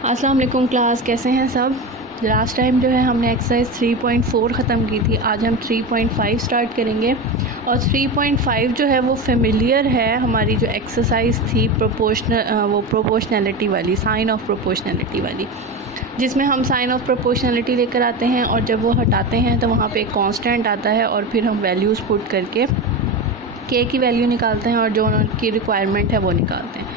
अस्सलाम वालेकुम क्लास, कैसे हैं सब। लास्ट टाइम जो है हमने एक्सरसाइज 3.4 ख़त्म की थी। आज हम 3.5 स्टार्ट करेंगे और 3.5 जो है वो फेमिलियर है हमारी जो एक्सरसाइज थी प्रोपोर्शनैलिटी वाली, साइन ऑफ प्रोपोर्शनैलिटी वाली, जिसमें हम साइन ऑफ प्रोपोर्शनैलिटी लेकर आते हैं और जब वो हटाते हैं तो वहाँ पे एक कांस्टेंट आता है और फिर हम वैल्यूज़ पुट करके के की वैल्यू निकालते हैं और जो उनकी रिक्वायरमेंट है वो निकालते हैं।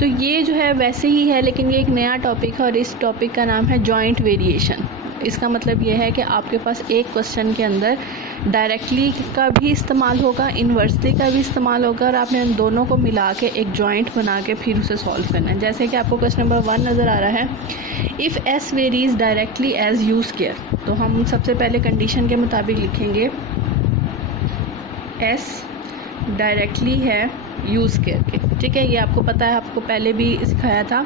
तो ये जो है वैसे ही है, लेकिन ये एक नया टॉपिक है और इस टॉपिक का नाम है जॉइंट वेरिएशन। इसका मतलब ये है कि आपके पास एक क्वेश्चन के अंदर डायरेक्टली का भी इस्तेमाल होगा, इन्वर्सली का भी इस्तेमाल होगा और आपने उन दोनों को मिला के एक जॉइंट बना के फिर उसे सॉल्व करना है। जैसे कि आपको क्वेश्चन नंबर 1 नज़र आ रहा है, if S varies directly as U square. तो हम सबसे पहले कंडीशन के मुताबिक लिखेंगे एस डायरेक्टली है यू स्क्वायर के, ठीक है। ये आपको पता है, आपको पहले भी सिखाया था।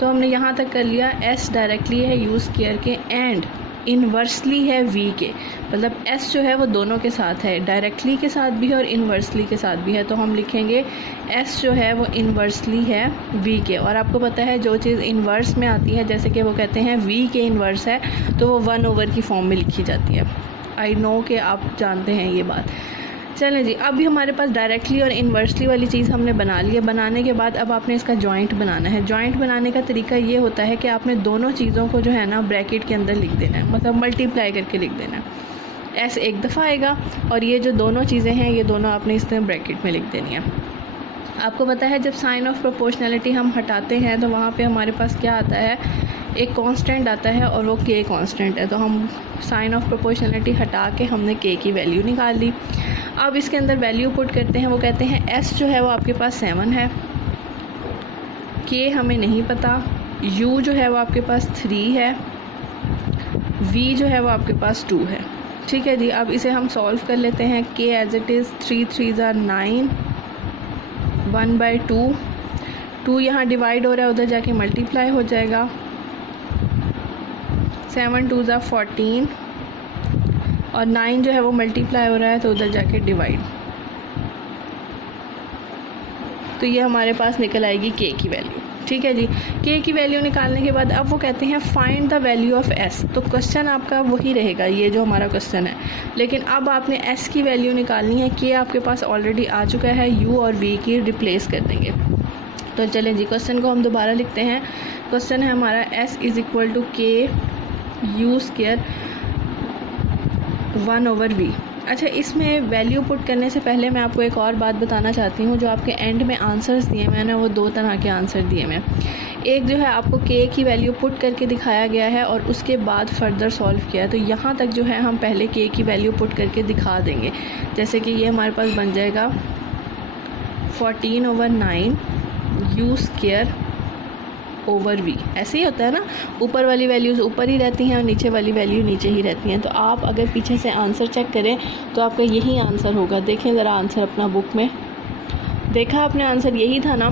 तो हमने यहाँ तक कर लिया, एस डायरेक्टली है यू स्क्वायर के एंड इन्वर्सली है वी के। मतलब एस जो है वो दोनों के साथ है, डायरेक्टली के साथ भी है और इन्वर्सली के साथ भी है। तो हम लिखेंगे एस जो है वो इन्वर्सली है वी के। और आपको पता है जो चीज़ इन्वर्स में आती है, जैसे कि वो कहते हैं वी के इन्वर्स है, तो वो 1/, की फॉर्म में लिखी जाती है। आई नो कि आप जानते हैं ये बात। चलें जी, अभी हमारे पास डायरेक्टली और इन्वर्सली वाली चीज़ हमने बना ली है। बनाने के बाद अब आपने इसका जॉइंट बनाना है। जॉइंट बनाने का तरीका ये होता है कि आपने दोनों चीज़ों को जो है ना ब्रैकेट के अंदर लिख देना है, मतलब मल्टीप्लाई करके लिख देना है। ऐसे एक दफ़ा आएगा और ये जो दोनों चीज़ें हैं ये दोनों आपने इस तरह ब्रैकेट में लिख देनी है। आपको पता है जब साइन ऑफ प्रोपोर्शनैलिटी हम हटाते हैं तो वहाँ पे हमारे पास क्या आता है, एक कांस्टेंट आता है और वो के कांस्टेंट है। तो हम साइन ऑफ प्रोपोर्शनैलिटी हटा के हमने के की वैल्यू निकाल ली। अब इसके अंदर वैल्यू पुट करते हैं। वो कहते हैं एस जो है वो आपके पास 7 है, के हमें नहीं पता, यू जो है वो आपके पास 3 है, वी जो है वो आपके पास 2 है, ठीक है जी। अब इसे हम सॉल्व कर लेते हैं। के एज इट इज़ 3 3 are 9, 1/2, 2 यहाँ डिवाइड हो रहा है, उधर जाके मल्टीप्लाई हो जाएगा। 7 2 are 14 और 9 जो है वो मल्टीप्लाई हो रहा है तो उधर जाके डिवाइड। तो ये हमारे पास निकल आएगी के की वैल्यू, ठीक है जी। के की वैल्यू निकालने के बाद अब वो कहते हैं find the value of S. तो क्वेश्चन आपका वही रहेगा, ये जो हमारा क्वेश्चन है, लेकिन अब आपने एस की वैल्यू निकालनी है। के आपके पास ऑलरेडी आ चुका है, यू और वी की रिप्लेस कर देंगे। तो चलें जी, क्वेश्चन को हम दोबारा लिखते हैं। क्वेश्चन है हमारा एस इज़ इक्वल टू के यू स्क्वायर 1/v। अच्छा, इसमें वैल्यू पुट करने से पहले मैं आपको एक और बात बताना चाहती हूँ। जो आपके एंड में आंसर्स दिए मैंने, वो 2 तरह के आंसर दिए मैं। एक जो है आपको के की वैल्यू पुट करके दिखाया गया है और उसके बाद फर्दर सॉल्व किया है। तो यहाँ तक जो है हम पहले के की वैल्यू पुट करके दिखा देंगे। जैसे कि ये हमारे पास बन जाएगा 14/9 यू स्क्वायर ओवर वी। ऐसे ही होता है ना, ऊपर वाली वैल्यूज़ ऊपर ही रहती हैं और नीचे वाली वैल्यू नीचे ही रहती हैं। तो आप अगर पीछे से आंसर चेक करें तो आपका यही आंसर होगा। देखें ज़रा आंसर अपना बुक में, देखा आपने आंसर यही था ना।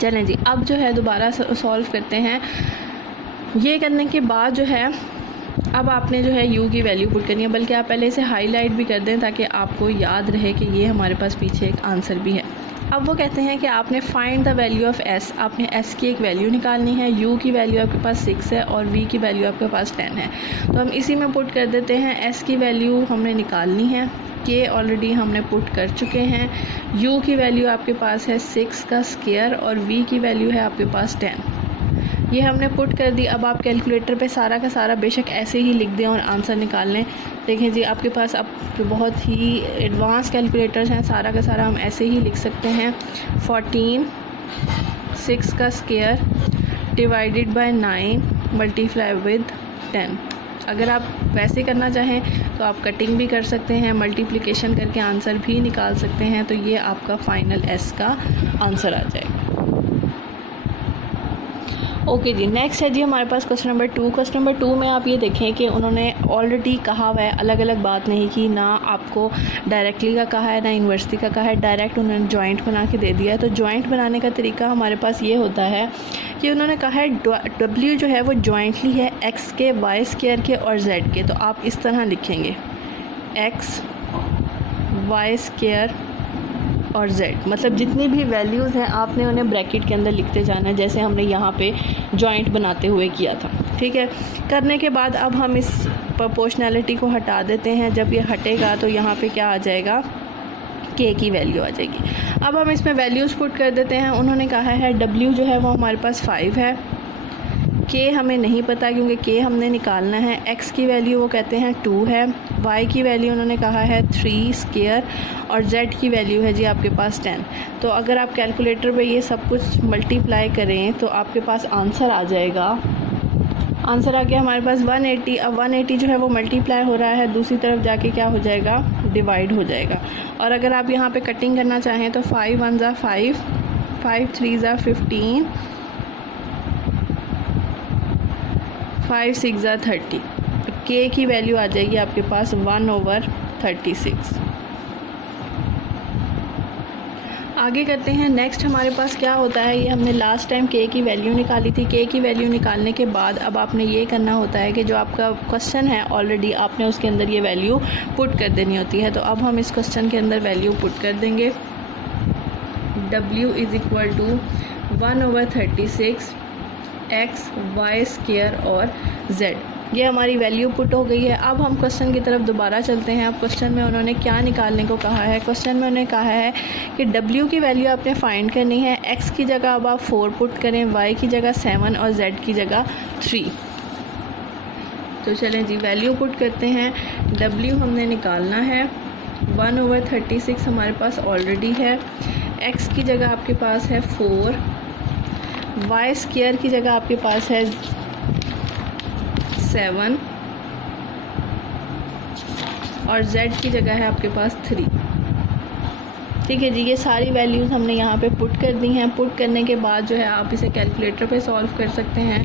चलें जी, अब जो है दोबारा सॉल्व करते हैं। ये करने के बाद जो है अब आपने जो है यू की वैल्यू पुट करनी है, बल्कि आप पहले इसे हाईलाइट भी कर दें ताकि आपको याद रहे कि ये हमारे पास पीछे एक आंसर भी है। अब वो कहते हैं कि आपने find the value of S, आपने एस की एक वैल्यू निकालनी है। यू की वैल्यू आपके पास 6 है और वी की वैल्यू आपके पास 10 है। तो हम इसी में पुट कर देते हैं। एस की वैल्यू हमने निकालनी है, के ऑलरेडी हमने पुट कर चुके हैं। यू की वैल्यू आपके पास है 6 का स्क्वायर और वी की वैल्यू है आपके पास 10। ये हमने पुट कर दी। अब आप कैलकुलेटर पे सारा का सारा बेशक ऐसे ही लिख दें और आंसर निकाल लें। देखें जी, आपके पास अब जो बहुत ही एडवांस कैलकुलेटर्स हैं, सारा का सारा हम ऐसे ही लिख सकते हैं। 14 6 का square divided by 9 multiply with 10। अगर आप वैसे करना चाहें तो आप कटिंग भी कर सकते हैं, मल्टीप्लिकेशन करके आंसर भी निकाल सकते हैं। तो ये आपका फाइनल एस का आंसर आ जाएगा। ओके जी, नेक्स्ट है जी हमारे पास क्वेश्चन नंबर 2। क्वेश्चन नंबर 2 में आप ये देखें कि उन्होंने ऑलरेडी कहा हुआ है, अलग अलग बात नहीं की, ना आपको डायरेक्टली का कहा है ना इन्वर्सली का कहा है, डायरेक्ट उन्होंने जॉइंट बना के दे दिया है। तो जॉइंट बनाने का तरीका हमारे पास ये होता है कि उन्होंने कहा है डब्ल्यू जो है वो जॉइंटली है एक्स के, वाई स्क्वायर के और जेड के। तो आप इस तरह लिखेंगे एक्स वाई स्क्वायर और z, मतलब जितनी भी वैल्यूज़ हैं आपने उन्हें ब्रैकेट के अंदर लिखते जाना है, जैसे हमने यहाँ पे जॉइंट बनाते हुए किया था। ठीक है, करने के बाद अब हम इस प्रोपोर्शनैलिटी को हटा देते हैं। जब ये हटेगा तो यहाँ पे क्या आ जाएगा, k की वैल्यू आ जाएगी। अब हम इसमें वैल्यूज़ पुट कर देते हैं। उन्होंने कहा है w जो है वो हमारे पास 5 है, k हमें नहीं पता क्योंकि k हमने निकालना है, x की वैल्यू वो कहते हैं 2 है, y की वैल्यू उन्होंने कहा है 3 स्क्वायर और z की वैल्यू है जी आपके पास 10। तो अगर आप कैलकुलेटर पे ये सब कुछ मल्टीप्लाई करें तो आपके पास आंसर आ जाएगा। आंसर आ गया हमारे पास 180। अब 180 जो है वो मल्टीप्लाई हो रहा है, दूसरी तरफ जाके क्या हो जाएगा, डिवाइड हो जाएगा। और अगर आप यहाँ पे कटिंग करना चाहें तो 5 1 ज़ा 5, 5 3 ज़ा 15, 5 6 ज़ा 30। k की वैल्यू आ जाएगी आपके पास 1/36। आगे करते हैं। नेक्स्ट हमारे पास क्या होता है, ये हमने लास्ट टाइम k की वैल्यू निकाली थी। k की वैल्यू निकालने के बाद अब आपने ये करना होता है कि जो आपका क्वेश्चन है ऑलरेडी आपने उसके अंदर ये वैल्यू पुट कर देनी होती है। तो अब हम इस क्वेश्चन के अंदर वैल्यू पुट कर देंगे। w is equal to 1/36 x y square और z, ये हमारी वैल्यू पुट हो गई है। अब हम क्वेश्चन की तरफ दोबारा चलते हैं। अब क्वेश्चन में उन्होंने क्या निकालने को कहा है, क्वेश्चन में उन्होंने कहा है कि w की वैल्यू आपने फाइंड करनी है। x की जगह अब आप 4 पुट करें, y की जगह 7 और z की जगह 3। तो चलें जी वैल्यू पुट करते हैं। w हमने निकालना है, 1/36 हमारे पास ऑलरेडी है, x की जगह आपके पास है 4, y स्क्वायर की जगह आपके पास है 7 और z की जगह है आपके पास 3। ठीक है जी, ये सारी वैल्यूज़ हमने यहाँ पे पुट कर दी हैं। पुट करने के बाद जो है आप इसे कैलकुलेटर पे सॉल्व कर सकते हैं।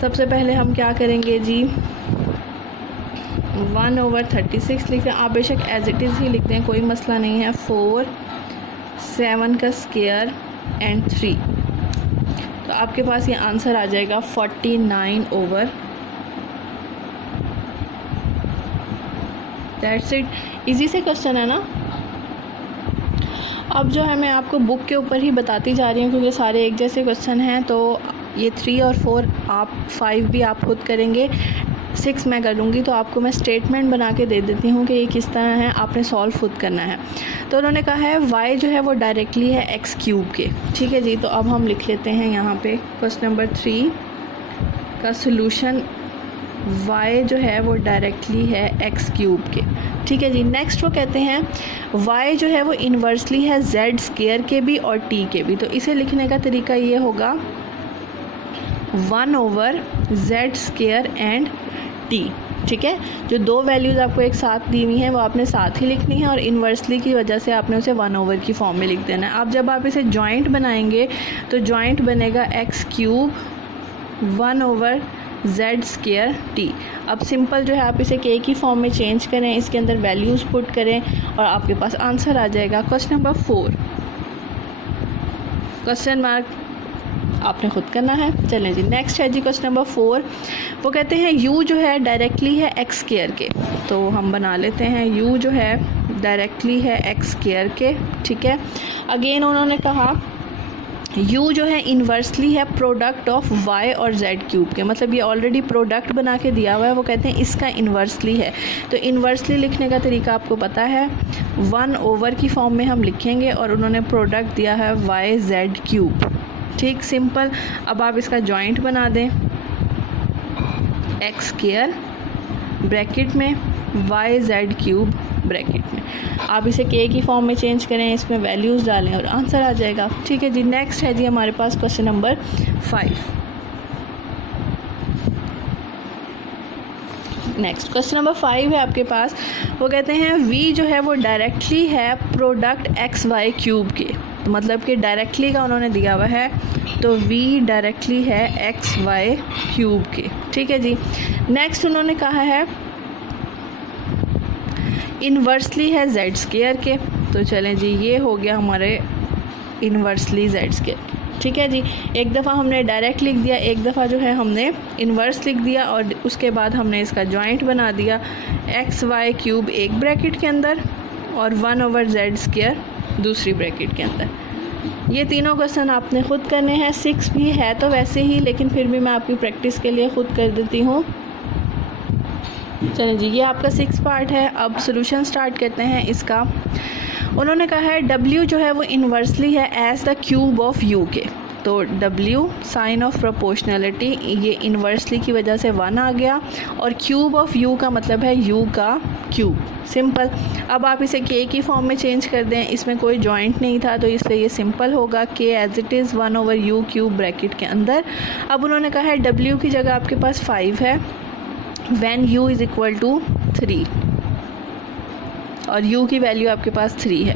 सबसे पहले हम क्या करेंगे जी, 1/36 लिखते हैं, आप बेशक एज इट इज़ ही लिखते हैं, कोई मसला नहीं है। 4 7 का स्क्वायर एंड 3, तो आपके पास ये आंसर आ जाएगा 49/। दैट्स इट, इजी से क्वेश्चन है ना। अब जो है मैं आपको बुक के ऊपर ही बताती जा रही हूँ क्योंकि सारे एक जैसे क्वेश्चन हैं। तो ये 3 और 4 आप 5 भी आप खुद करेंगे, 6 मैं करूँगी। तो आपको मैं स्टेटमेंट बना के दे देती हूँ कि ये किस तरह है, आपने सॉल्व खुद करना है। तो उन्होंने कहा है y जो है वो डायरेक्टली है x³ के। ठीक है जी, तो अब हम लिख लेते हैं यहाँ पे क्वेश्चन नंबर 3 का सॉल्यूशन, y जो है वो डायरेक्टली है x³ के। ठीक है जी, नेक्स्ट वो कहते हैं y जो है वो इन्वर्सली है z² के भी और t के भी। तो इसे लिखने का तरीका ये होगा 1/z² एंड t। ठीक है, जो दो वैल्यूज़ आपको एक साथ दी हुई हैं वो आपने साथ ही लिखनी है और इन्वर्सली की वजह से आपने उसे 1/, की फॉर्म में लिख देना है। अब जब आप इसे जॉइंट बनाएंगे तो जॉइंट बनेगा x³ 1/z² t। अब सिंपल जो है आप इसे k की फॉर्म में चेंज करें, इसके अंदर वैल्यूज़ पुट करें और आपके पास आंसर आ जाएगा। क्वेश्चन नंबर 4, क्वेश्चन मार्क आपने खुद करना है। चलें जी, नेक्स्ट है जी क्वेश्चन नंबर 4। वो कहते हैं u जो है डायरेक्टली है x² के। तो हम बना लेते हैं, u जो है डायरेक्टली है x² के। ठीक है, अगेन उन्होंने कहा u जो है इन्वर्सली है प्रोडक्ट ऑफ y और z³ के, मतलब ये ऑलरेडी प्रोडक्ट बना के दिया हुआ है। वो कहते हैं इसका इन्वर्सली है। तो इन्वर्सली लिखने का तरीका आपको पता है, 1/, की फॉर्म में हम लिखेंगे और उन्होंने प्रोडक्ट दिया है y z³। ठीक, सिंपल। अब आप इसका जॉइंट बना दें, x² ब्रैकेट में y z³ ब्रैकेट में। आप इसे k की फॉर्म में चेंज करें, इसमें वैल्यूज़ डालें और आंसर आ जाएगा। ठीक है जी, नेक्स्ट है जी हमारे पास question number 5। Next question number 5 है आपके पास। वो कहते हैं v जो है वो डायरेक्टली है प्रोडक्ट xy³ के। तो मतलब कि डायरेक्टली का उन्होंने दिया हुआ है, तो v डायरेक्टली है xy³ के। ठीक है जी, नेक्स्ट उन्होंने कहा है इन्वर्सली है z² के। तो चलें जी, ये हो गया हमारे इन्वर्सली z²। ठीक है जी, एक दफ़ा हमने डायरेक्ट लिख दिया, एक दफ़ा जो है हमने इन्वर्स लिख दिया और उसके बाद हमने इसका जॉइंट बना दिया, xy³ एक ब्रैकेट के अंदर और 1/z² दूसरी ब्रैकेट के अंदर। ये तीनों क्वेश्चन आपने ख़ुद करने हैं। 6 भी है तो वैसे ही, लेकिन फिर भी मैं आपकी प्रैक्टिस के लिए ख़ुद कर देती हूँ। चलिए जी, ये आपका 6 पार्ट है। अब सोल्यूशन स्टार्ट करते हैं इसका। उन्होंने कहा है W जो है वो इन्वर्सली है as the cube of U के। तो W साइन ऑफ प्रोपोर्शनलिटी, ये इन्वर्सली की वजह से 1 आ गया, और क्यूब ऑफ U का मतलब है U का क्यूब। सिंपल। अब आप इसे K की फॉर्म में चेंज कर दें, इसमें कोई जॉइंट नहीं था तो इसलिए ये सिंपल होगा। K as it is 1/U cube bracket के अंदर। अब उन्होंने कहा है W की जगह आपके पास 5 है when U is equal to 3, और U की वैल्यू आपके पास 3 है।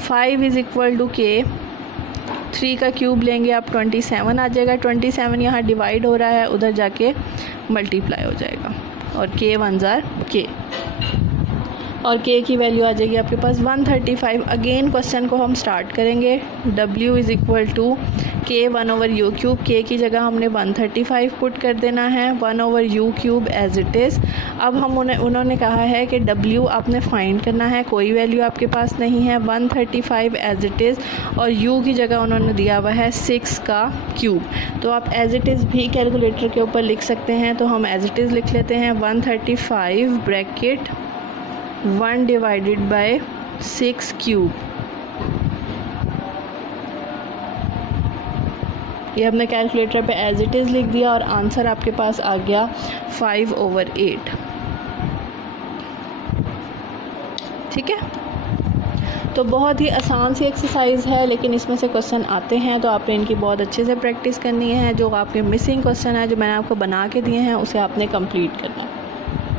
5 इज़ इक्वल टू K, 3 का क्यूब लेंगे आप 27 आ जाएगा। 27 यहाँ डिवाइड हो रहा है, उधर जाके मल्टीप्लाई हो जाएगा, और K 1 जार K, और K की वैल्यू आ जाएगी आपके पास 135। अगेन क्वेश्चन को हम स्टार्ट करेंगे। W is equal to K 1/U cube. K की जगह हमने 135 पुट कर देना है, 1/U cube as it is. अब हम उन्होंने कहा है कि W आपने फाइंड करना है, कोई वैल्यू आपके पास नहीं है, 135 एज इट इज़, और U की जगह उन्होंने दिया हुआ है 6 का क्यूब। तो आप एज इट इज़ भी कैलकुलेटर के ऊपर लिख सकते हैं, तो हम एज इट इज़ लिख लेते हैं 135 ब्रैकेट 1 डिवाइडेड बाय 6 क्यूब। ये हमने कैलकुलेटर पे एज इट इज़ लिख दिया, और आंसर आपके पास आ गया 5/8। ठीक है, तो बहुत ही आसान सी एक्सरसाइज है, लेकिन इसमें से क्वेश्चन आते हैं तो आपने इनकी बहुत अच्छे से प्रैक्टिस करनी है। जो आपके मिसिंग क्वेश्चन है जो मैंने आपको बना के दिए हैं, उसे आपने कंप्लीट करना है।